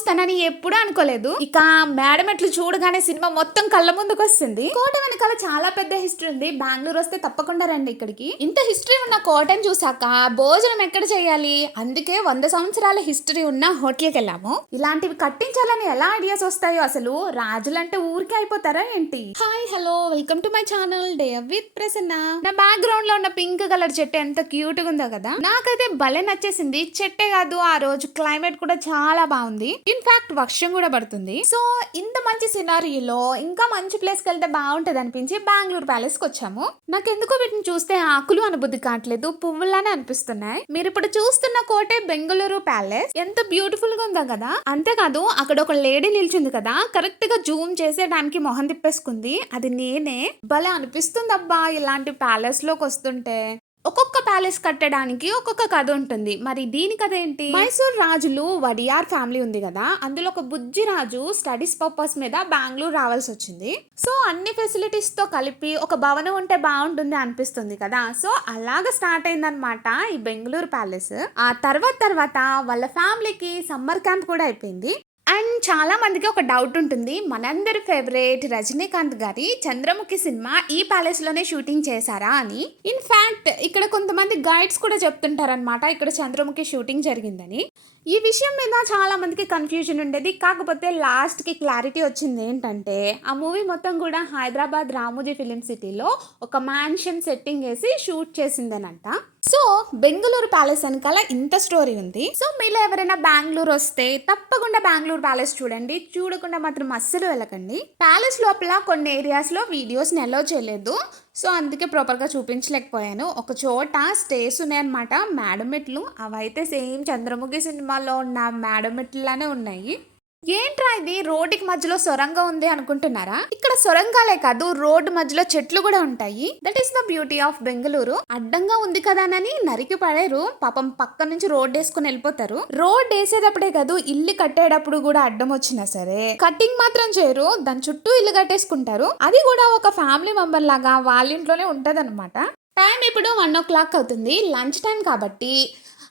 చూస్తానని ఎప్పుడూ అనుకోలేదు. ఇక మేడం ఎట్లు చూడగానే సినిమా మొత్తం కళ్ళ ముందుకు వస్తుంది. కోట వెనకాల చాలా పెద్ద హిస్టరీ ఉంది. బెంగళూరు వస్తే తప్పకుండా రండి ఇక్కడికి. ఇంత హిస్టరీ ఉన్న కోటను చూసాక భోజనం ఎక్కడ చేయాలి, అందుకే 100 సంవత్సరాల హిస్టరీ ఉన్న హోటల్కి వెళ్ళాము. ఇలాంటివి కట్టించాలని ఎలా ఐడియాస్ వస్తాయో, అసలు రాజులంటే ఊరికే అయిపోతారా ఏంటి? Hi hello welcome to my channel day with Prasanna. నా బ్యాక్గ్రౌండ్ లో ఉన్న పింక్ కలర్ చెట్టు ఎంత క్యూట్ గా ఉందో కదా. నాకైతే భలే నచ్చేసింది. చెట్టే కాదు, ఆ రోజు క్లైమేట్ కూడా చాలా బాగుంది. ఇన్ఫాక్ట్ వర్షం కూడా పడుతుంది. సో ఇంత మంచి సినారీలో ఇంకా మంచి ప్లేస్ కి వెళ్తే బాగుంటది అనిపించి బెంగళూరు ప్యాలెస్ కి వచ్చాము. నాకెందుకో వీటిని చూస్తే ఆకులు అనుబుద్ధి కావట్లేదు, పువ్వులానే అనిపిస్తున్నాయి. మీరు ఇప్పుడు చూస్తున్న కోటే బెంగళూరు ప్యాలెస్. ఎంత బ్యూటిఫుల్ గా ఉందో కదా. అంతేకాదు అక్కడ ఒక లేడీ నిల్చుంది కదా, కరెక్ట్ గా జూమ్ చేసే టైంకి మొహం తిప్పేసుకుంది. అది నేనే. భలే అనిపిస్తుంది అబ్బా ఇలాంటి ప్యాలెస్ లోకి వస్తుంటే. ఒక్కొక్క ప్యాలెస్ కట్టడానికి ఒక్కొక్క కథ ఉంటుంది. మరి దీని కథ ఏంటి? మైసూర్ రాజులు వడియార్ ఫ్యామిలీ ఉంది కదా, అందులో ఒక బుజ్జి రాజు స్టడీస్ పర్పస్ మీద బెంగళూరు రావాల్సి వచ్చింది. సో అన్ని ఫెసిలిటీస్ తో కలిపి ఒక భవనం ఉంటే బాగుంటుంది అనిపిస్తుంది కదా. సో అలాగా స్టార్ట్ అయిందనమాట ఈ బెంగళూరు ప్యాలెస్. ఆ తర్వాత వాళ్ళ ఫ్యామిలీకి సమ్మర్ క్యాంప్ కూడా అయిపోయింది. అండ్ చాలా మందికి ఒక డౌట్ ఉంటుంది, మనందరి ఫేవరెట్ రజనీకాంత్ గారి చంద్రముఖి సినిమా ఈ ప్యాలెస్ లోనే షూటింగ్ చేశారా అని. ఇన్ఫాక్ట్ ఇక్కడ కొంతమంది గైడ్స్ కూడా చెప్తుంటారనమాట ఇక్కడ చంద్రముఖి షూటింగ్ జరిగిందని. ఈ విషయం మీద చాలా మందికి కన్ఫ్యూజన్ ఉండేది. కాకపోతే లాస్ట్ కి క్లారిటీ వచ్చింది ఏంటంటే, ఆ మూవీ మొత్తం కూడా హైదరాబాద్ రామోజీ ఫిలిం సిటీలో ఒక మ్యాన్షన్ సెట్టింగ్ వేసి షూట్ చేసిందనంట. సో బెంగళూరు ప్యాలెస్ వెనకాల ఇంత స్టోరీ ఉంది. సో మీలో ఎవరైనా బెంగళూరు వస్తే తప్పకుండా బెంగళూరు ప్యాలెస్ చూడండి. చూడకుండా మాత్రం అస్సలు వెళ్ళకండి. ప్యాలెస్ లోపల కొన్ని ఏరియాస్ లో వీడియోస్ ని అలౌ చేయలేదు. సో అందుకే ప్రాపర్గా చూపించలేకపోయాను. ఒక చోట స్టేస్ ఉన్నాయన్నమాట, మేడమెట్లు. అవైతే సేమ్ చంద్రముఖి సినిమాలో ఉన్న మేడమెట్లులానే ఉన్నాయి. ఏంట్రా ఇది రోడ్డుకి మధ్యలో సొరంగం ఉంది అనుకుంటున్నారా? ఇక్కడ సొరంగాలే కాదు, రోడ్డు మధ్యలో చెట్లు కూడా ఉంటాయి. That is the beauty of Bengaluru. అడ్డంగా ఉంది కదా అని నరికి పడేరు. పాపం పక్క నుంచి రోడ్ వేసుకుని వెళ్ళిపోతారు. రోడ్ వేసేటప్పుడే కాదు, ఇల్లు కట్టేటప్పుడు కూడా అడ్డం వచ్చినా సరే కట్టింగ్ మాత్రం చేయరు. దాని చుట్టూ ఇల్లు కట్టేసుకుంటారు. అది కూడా ఒక ఫ్యామిలీ మెంబర్ లాగా వాళ్ళ ఇంట్లోనే ఉంటది అనమాట. టైం ఇప్పుడు 1 o'clock అవుతుంది, లంచ్ టైం కాబట్టి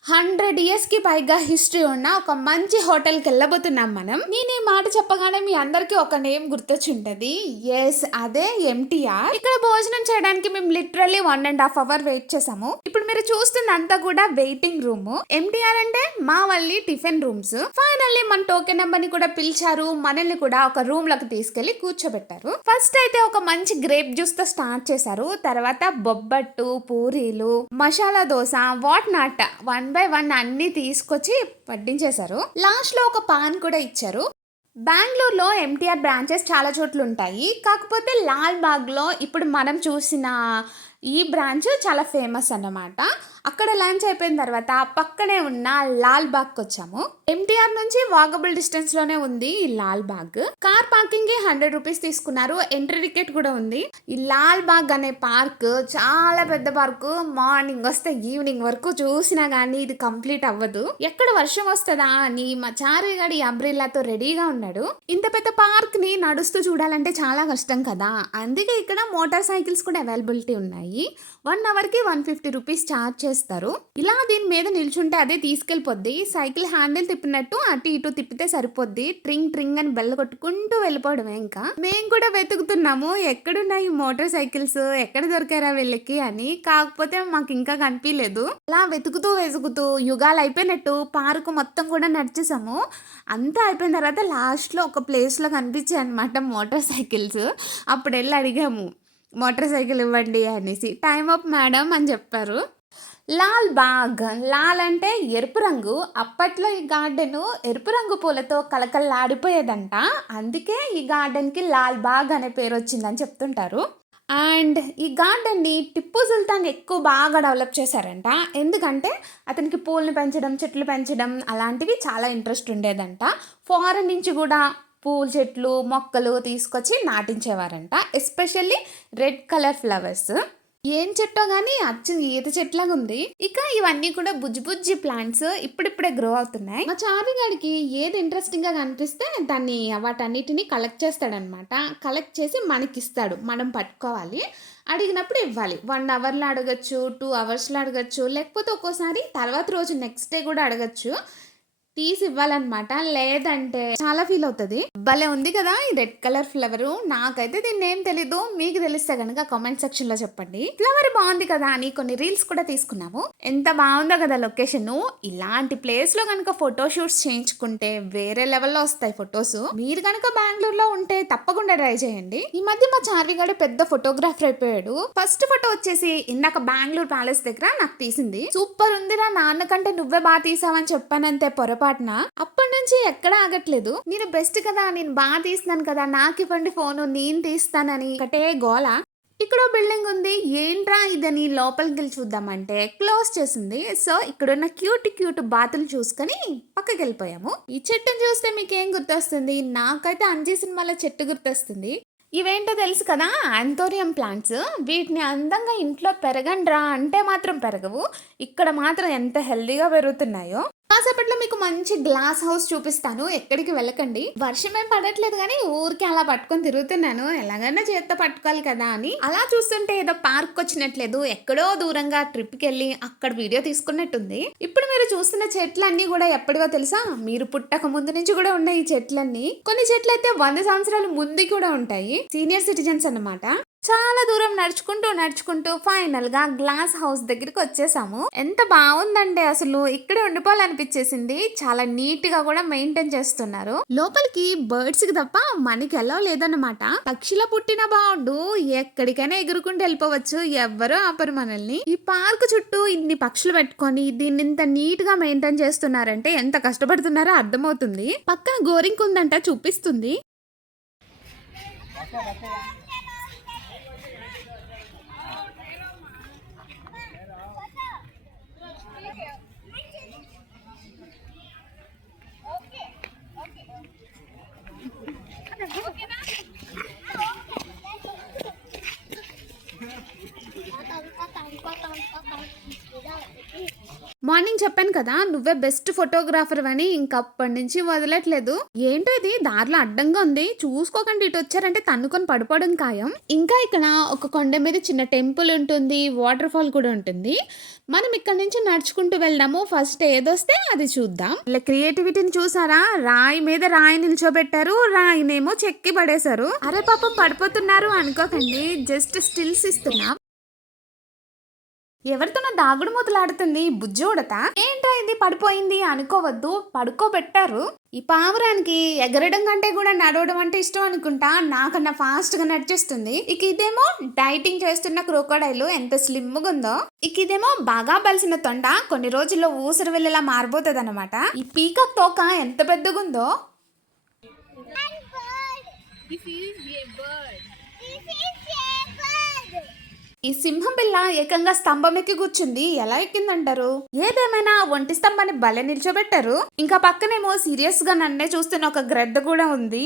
100 years కి పైగా హిస్టరీ ఉన్న ఒక మంచి హోటల్కి వెళ్ళబోతున్నాం మనం. నేను ఈ మాట చెప్పగానే మీ అందరికి ఒక నేమ్ గుర్తొచ్చుంటది. ఎస్, అదే ఎంటీఆర్. ఇక్కడ భోజనం చేయడానికి మేము లిటరల్లీ 1.5 hours వెయిట్ చేసాము. ఇప్పుడు మీరు చూస్తుంది అంతా కూడా వెయిటింగ్ రూమ్. ఎంటీఆర్ అంటే మా వల్లి టిఫిన్ రూమ్స్. ఫైనల్లీ మన టోకెన్ నెంబర్ ని కూడా పిలిచారు. మనల్ని కూడా ఒక రూమ్ లోకి తీసుకెళ్లి కూర్చోబెట్టారు. ఫస్ట్ అయితే ఒక మంచి గ్రేప్ జ్యూస్ తో స్టార్ట్ చేశారు. తర్వాత బొబ్బట్టు, పూరీలు, masala dosa, what not 1 by 1 అన్ని తీసుకొచ్చి వడ్డించేశారు. లాస్ట్ లో ఒక పాన్ కూడా ఇచ్చారు. బెంగళూరులో ఎంటీఆర్ బ్రాంచెస్ చాలా చోట్ల ఉంటాయి. కాకపోతే లాల్ బాగ్ లో ఇప్పుడు మనం చూసిన ఈ బ్రాంచ్ చాలా ఫేమస్ అన్నమాట. అక్కడ లంచ్ అయిపోయిన తర్వాత పక్కనే ఉన్న లాల్ బాగ్ వచ్చాము. ఎంటీఆర్ నుంచి వాకబుల్ డిస్టెన్స్ లోనే ఉంది ఈ లాల్ బాగ్. కార్ పార్కింగ్ కి 100 rupees తీసుకున్నారు. ఎంట్రీ టికెట్ కూడా ఉంది. ఈ లాల్ బాగ్ అనే పార్క్ చాలా పెద్ద పార్క్. మార్నింగ్ వస్తే ఈవినింగ్ వరకు చూసినా గానీ ఇది కంప్లీట్ అవ్వదు. ఎక్కడ వర్షం వస్తుందా అని మా చారిగాడి అంబ్రెల్లాతో రెడీగా ఉన్నాడు. ఇంత పెద్ద పార్క్ ని నడుస్తూ చూడాలంటే చాలా కష్టం కదా. అందుకే ఇక్కడ మోటార్ సైకిల్స్ కూడా అవైలబిలిటీ ఉన్నాయి. 1 hour కి 150 rupees ఛార్జ్ చేస్తారు. ఇలా దీని మీద నిల్చుంటే అదే తీసుకెళ్ళిపోద్ది. సైకిల్ హ్యాండిల్ తిప్పినట్టు అటు ఇటు తిప్పితే సరిపోద్ది. ట్రింగ్ ట్రింగ్ అని బెల్ కొట్టుకుంటూ వెళ్ళిపోవడమే. ఇంకా మేము కూడా వెతుకుతున్నాము ఎక్కడున్నాయి మోటార్ సైకిల్స్, ఎక్కడ దొరికారా వీళ్ళకి అని. కాకపోతే మాకు ఇంకా కనిపించలేదు. అలా వెతుకుతూ యుగాలు అయిపోయినట్టు పార్క్ మొత్తం కూడా నడిచేసాము. అంతా అయిపోయిన తర్వాత లాస్ట్ లో ఒక ప్లేస్ లో కనిపించాయి అనమాట మోటార్ సైకిల్స్. అప్పుడు వెళ్ళి అడిగాము మోటార్ సైకిల్ ఇవ్వండి అనేసి. టైమ్ అప్ మేడం అని చెప్పారు. లాల్ బాగ్, లాల్ అంటే ఎరుపు రంగు. అప్పట్లో ఈ గార్డెన్ ఎరుపు రంగు పూలతో కలకల్లాడిపోయేదంట. అందుకే ఈ గార్డెన్ కి లాల్ బాగ్ అనే పేరు వచ్చిందని చెప్తుంటారు. అండ్ ఈ గార్డెన్ని టిప్పు సుల్తాన్ ఎక్కువ బాగా డెవలప్ చేశారంట. ఎందుకంటే అతనికి పూలను పెంచడం, చెట్లు పెంచడం అలాంటివి చాలా ఇంట్రెస్ట్ ఉండేదంట. ఫారెన్ నుంచి కూడా పూల చెట్లు, మొక్కలు తీసుకొచ్చి నాటించేవారంట. Especially red colour flowers. ఏం చెట్టో గానీ అచ్చు ఈత చెట్లాగా ఉంది. ఇక ఇవన్నీ కూడా బుజ్జి ప్లాంట్స్ ఇప్పుడిప్పుడే గ్రో అవుతున్నాయి. మా చారిగాడికి ఏది ఇంట్రెస్టింగ్ గా కనిపిస్తే దాన్ని వాటన్నిటిని కలెక్ట్ చేస్తాడనమాట. కలెక్ట్ చేసి మనకిస్తాడు, మనం పట్టుకోవాలి. అడిగినప్పుడు ఇవ్వాలి. 1 hourలో అడగచ్చు, 2 hours అడగచ్చు, లేకపోతే ఒక్కోసారి తర్వాత రోజు నెక్స్ట్ డే కూడా అడగచ్చు. తీసి ఇవ్వాలన్నమాట. లేదంటే చాలా ఫీల్ అవుతది. భలే ఉంది కదా ఈ రెడ్ కలర్ ఫ్లవర్. నాకైతే దీన్ని ఏం తెలీదు. మీకు తెలిస్తే గనుక కామెంట్ సెక్షన్ లో చెప్పండి. ఫ్లవర్ బాగుంది కదా అని కొన్ని రీల్స్ కూడా తీసుకున్నాము. ఎంత బాగుందో కదా లొకేషన్. ఇలాంటి ప్లేస్ లో గనుక ఫోటో షూట్స్ చేయించుకుంటే వేరే లెవెల్లో వస్తాయి ఫొటోస్. మీరు గనుక బెంగళూరులో ఉంటే తప్పకుండా ట్రై చేయండి. ఈ మధ్య మా చార్విగాడు పెద్ద ఫోటోగ్రాఫర్ అయిపోయాడు. ఫస్ట్ ఫోటో వచ్చేసి ఇందాక బెంగళూరు ప్యాలెస్ దగ్గర నాకు తీసింది. సూపర్ ఉందిరా, నాన్న కంటే నువ్వే బాగా తీసావని చెప్పానంతే పొరపాటున. అప్పటి నుంచి ఎక్కడ ఆగట్లేదు. నేను బెస్ట్ కదా, నేను బాగా తీస్తున్నాను కదా, నాకు ఇవ్వండి ఫోను, నేను తీస్తానని ఒకటే గోల. ఇక్కడ బిల్డింగ్ ఉంది, ఏంట్రా ఇదని లోపలికి వెళ్ళి చూద్దామంటే క్లోజ్ చేసింది. సో ఇక్కడున్న క్యూట్ క్యూట్ బాతులు చూసుకొని పక్కకి వెళ్ళిపోయాము. ఈ చెట్టుని చూస్తే మీకు ఏం గుర్తొస్తుంది? నాకైతే అంజీ సినిమాలో చెట్టు గుర్తొస్తుంది. ఇవేంటో తెలుసు కదా, ఆంథోరియం ప్లాంట్స్. వీటిని అందంగా ఇంట్లో పెరగండ్రా అంటే మాత్రం పెరగవు. ఇక్కడ మాత్రం ఎంత హెల్దీగా పెరుగుతున్నాయో. కాసేపట్లో మీకు మంచి గ్లాస్ హౌస్ చూపిస్తాను, ఎక్కడికి వెళ్ళకండి. వర్షం ఏం పడట్లేదు కానీ ఊరికి అలా పట్టుకొని తిరుగుతున్నాను, ఎలాగైనా చేత్తో పట్టుకోవాలి కదా అని. అలా చూస్తుంటే ఏదో పార్క్ వచ్చినట్లేదు, ఎక్కడో దూరంగా ట్రిప్కి వెళ్ళి అక్కడ వీడియో తీసుకున్నట్టుంది. ఇప్పుడు మీరు చూస్తున్న చెట్లన్నీ కూడా ఎప్పటివో తెలుసా? మీరు పుట్టక ముందు నుంచి కూడా ఉన్నాయి ఈ చెట్లన్నీ. కొన్ని చెట్లు అయితే 100 సంవత్సరాల ముందు కూడా ఉంటాయి. సీనియర్ సిటిజన్స్ అన్నమాట. చాలా దూరం నడుచుకుంటూ ఫైనల్ గా గ్లాస్ హౌస్ దగ్గరికి వచ్చేసాము. ఎంత బాగుందంటే అసలు ఇక్కడే ఉండిపోవాలనిపించేసింది. చాలా నీట్ గా కూడా మెయింటైన్ చేస్తున్నారు. లోపలికి బర్డ్స్ కి తప్ప మనకి ఎలా లేదన్నమాట. పక్షుల పుట్టిన బాగుండు, ఎక్కడికైనా ఎగురుకుంటూ వెళ్ళిపోవచ్చు, ఎవ్వరూ ఆపరు మనల్ని. ఈ పార్క్ చుట్టూ ఇన్ని పక్షులు పెట్టుకొని దీన్ని ఇంత నీట్ గా మెయింటైన్ చేస్తున్నారంటే ఎంత కష్టపడుతున్నారో అర్థమవుతుంది. పక్కన గోరింగ్ ఉందంట, చూపిస్తుంది. మార్నింగ్ చెప్పాను కదా నువ్వే బెస్ట్ ఫోటోగ్రాఫర్ అని, ఇంకప్పటి నుంచి వదలట్లేదు. ఏంటో ఇది దారిలో అడ్డంగా ఉంది, చూసుకోకండి, ఇటు వచ్చారంటే తన్నుకొని పడిపోవడం ఖాయం. ఇంకా ఇక్కడ ఒక కొండ మీద చిన్న టెంపుల్ ఉంటుంది, వాటర్ ఫాల్ కూడా ఉంటుంది. మనం ఇక్కడ నుంచి నడుచుకుంటూ వెళ్దాము. ఫస్ట్ ఏదొస్తే అది చూద్దాం. ఇలా క్రియేటివిటీని చూసారా? రాయి మీద రాయి నిల్చోబెట్టారు, రాయినేమో చెక్కి పడేశారు. అరే పాపం పడిపోతున్నారు అనుకోకండి, జస్ట్ స్టిల్స్ ఇస్తున్నా. ఎవరితోనో దాగుడు మూతలాడుతుంది బుజ్జోడత. ఏంటో ఇది పడిపోయింది అనుకోవద్దు, పడుకోబెట్టారు. ఈ పావురానికి ఎగరడం కంటే కూడా నడవడం అంటే ఇష్టం అనుకుంటా, నాకన్నా ఫాస్ట్ గా నడిచేస్తుంది. ఇక ఇదేమో డైటింగ్ చేస్తున్న క్రోకోడైల్, ఎంత స్లిమ్ గా ఉందో. ఇక ఇదేమో బాగా బలిసిన తొండ, కొన్ని రోజుల్లో ఊసరి వెళ్ళేలా మారిపోతుంది అనమాట. ఈ పీకాక్ తోక ఎంత పెద్దగా ఉందో. ఈ సింహం పిల్ల ఏకంగా స్తంభం ఎక్కి కూర్చుంది. ఎలా ఎక్కిందంటారు? ఏదేమైనా ఒంటి స్తంభాన్ని భలే నిల్చోబెట్టారు. ఇంకా పక్కనేమో సీరియస్ గా నన్నే చూస్తున్న ఒక గ్రద్ద కూడా ఉంది.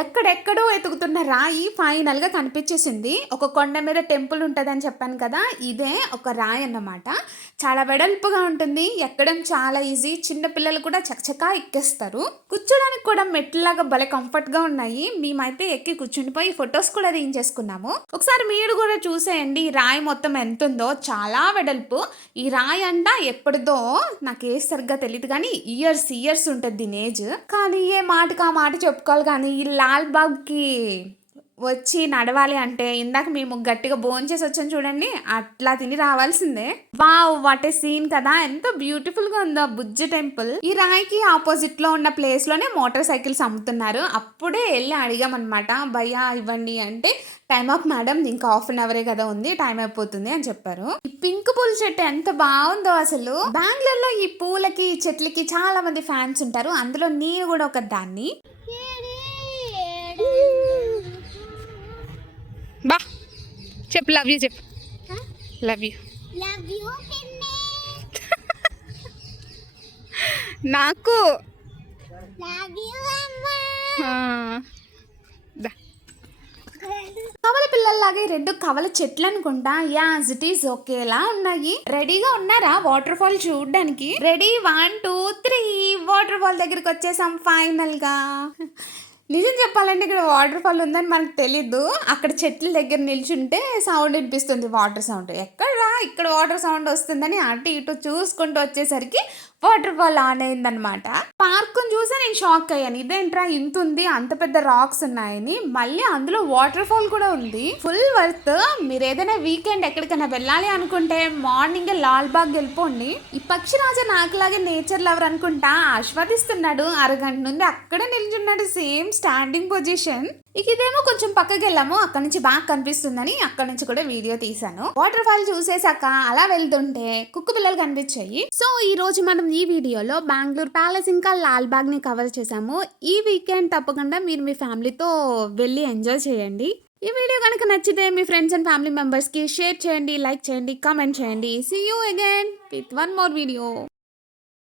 ఎక్కడెక్కడో ఎతుకుతున్న రాయి ఫైనల్ గా కనిపించేసింది. ఒక కొండ మీద టెంపుల్ ఉంటదని చెప్పాను కదా, ఇదే ఒక రాయి అన్నమాట. చాలా వెడల్పుగా ఉంటుంది, ఎక్కడం చాలా ఈజీ, చిన్న పిల్లలు కూడా చకచకా ఎక్కేస్తారు. కూర్చోడానికి కూడా మెట్లలాగా భలే కంఫర్ట్ గా ఉన్నాయి. మేమైతే ఎక్కి కూర్చుండిపోయి ఫొటోస్ కూడా తీయించేసుకున్నాము. ఒకసారి మీరు కూడా చూసేయండి ఈ రాయి మొత్తం ఎంత ఉందో. చాలా వెడల్పు. ఈ రాయి అంట ఎప్పటిదో నాకు ఏ సరిగ్గా తెలియదు కానీ ఇయర్స్ ఉంటుంది దీని ఏజ్. కానీ ఏ మాటకి ఆ మాట చెప్పుకోవాలి కానీ లాల్ బాగ్ కి వచ్చి నడవాలి అంటే ఇందాక మేము గట్టిగా భోంచేసి వచ్చాం చూడండి, అట్లా తిని రావాల్సిందే. వావ్, వాట్ ఏ సీన్ కదా, ఎంత బ్యూటిఫుల్ గా ఉందో బుజ్జి టెంపుల్. ఈ రాయికి ఆపోజిట్ లో ఉన్న ప్లేస్ లోనే మోటార్ సైకిల్స్ అమ్ముతున్నారు. అప్పుడే వెళ్ళి అడిగామన్నమాట, భయ్యా ఇవ్వండి అంటే, టైమ్ అప్ మేడం, ఇంకా ½ కదా ఉంది, టైం అయిపోతుంది అని చెప్పారు. ఈ పింక్ పూల చెట్టు ఎంత బాగుందో అసలు. బెంగళూరులో ఈ పూలకి చెట్లకి చాలా మంది ఫ్యాన్స్ ఉంటారు, అందులో నేను కూడా ఒక దాన్ని. బా చెప్పు, లవ్ యూ చెప్పు. లవ్ యూ నాకు. కవల పిల్లల్లాగే 2 కవల చెట్లు అనుకుంటా. యాజ్ ఇట్ ఈస్ ఒకేలా ఉన్నాయి. రెడీగా ఉన్నారా వాటర్ ఫాల్ చూడడానికి? రెడీ 1 2 3 వాటర్ ఫాల్ దగ్గరికి వచ్చేసాం ఫైనల్ గా. నిజం చెప్పాలంటే ఇక్కడ వాటర్ ఫాల్ ఉందని మనకు తెలీదు. అక్కడ చెట్ల దగ్గర నిల్చుంటే సౌండ్ వినిపిస్తుంది, వాటర్ సౌండ్. ఎక్కడా ఇక్కడ వాటర్ సౌండ్ వస్తుందని అటు ఇటు చూసుకుంటూ వచ్చేసరికి వాటర్ ఫాల్ ఆన్ అయిందనమాట. పార్క్ చూసి నేను షాక్ అయ్యాను. ఇదేంట్రా ఇంత ఉంది, అంత పెద్ద రాక్స్ ఉన్నాయని. మళ్ళీ అందులో వాటర్ ఫాల్ కూడా ఉంది. Full worth. మీరు ఏదైనా వీకెండ్ ఎక్కడికైనా వెళ్ళాలి అనుకుంటే మార్నింగ్ లాల్ బాగ్ వెళ్ళిపోండి. ఈ పక్షిరాజా నాకులాగే నేచర్ లవర్ అనుకుంటా ఆస్వాదిస్తున్నాడు. అరగంట నుండి అక్కడే నిల్చున్నాడు, సేమ్ స్టాండింగ్ పొజిషన్. ఇక ఇదేమో కొంచెం పక్కకి వెళ్ళాము, అక్కడ నుంచి బాగా కనిపిస్తుందని అక్కడ నుంచి కూడా వీడియో తీసాను. వాటర్ ఫాల్ చూసేసాక అలా వెళ్తుంటే కుక్క పిల్లలు కనిపించాయి. సో ఈ రోజు మనం ఈ వీడియోలో బెంగళూరు ప్యాలెస్ ఇంకా లాల్ బాగ్ ని కవర్ చేసాము. ఈ వీకెండ్ తప్పకుండా మీరు మీ ఫ్యామిలీతో వెళ్ళి ఎంజాయ్ చేయండి. ఈ వీడియో కనుక నచ్చితే మీ ఫ్రెండ్స్ అండ్ ఫ్యామిలీ మెంబర్స్ కి షేర్ చేయండి, లైక్ చేయండి, కామెంట్ చేయండి. See you again with one more video.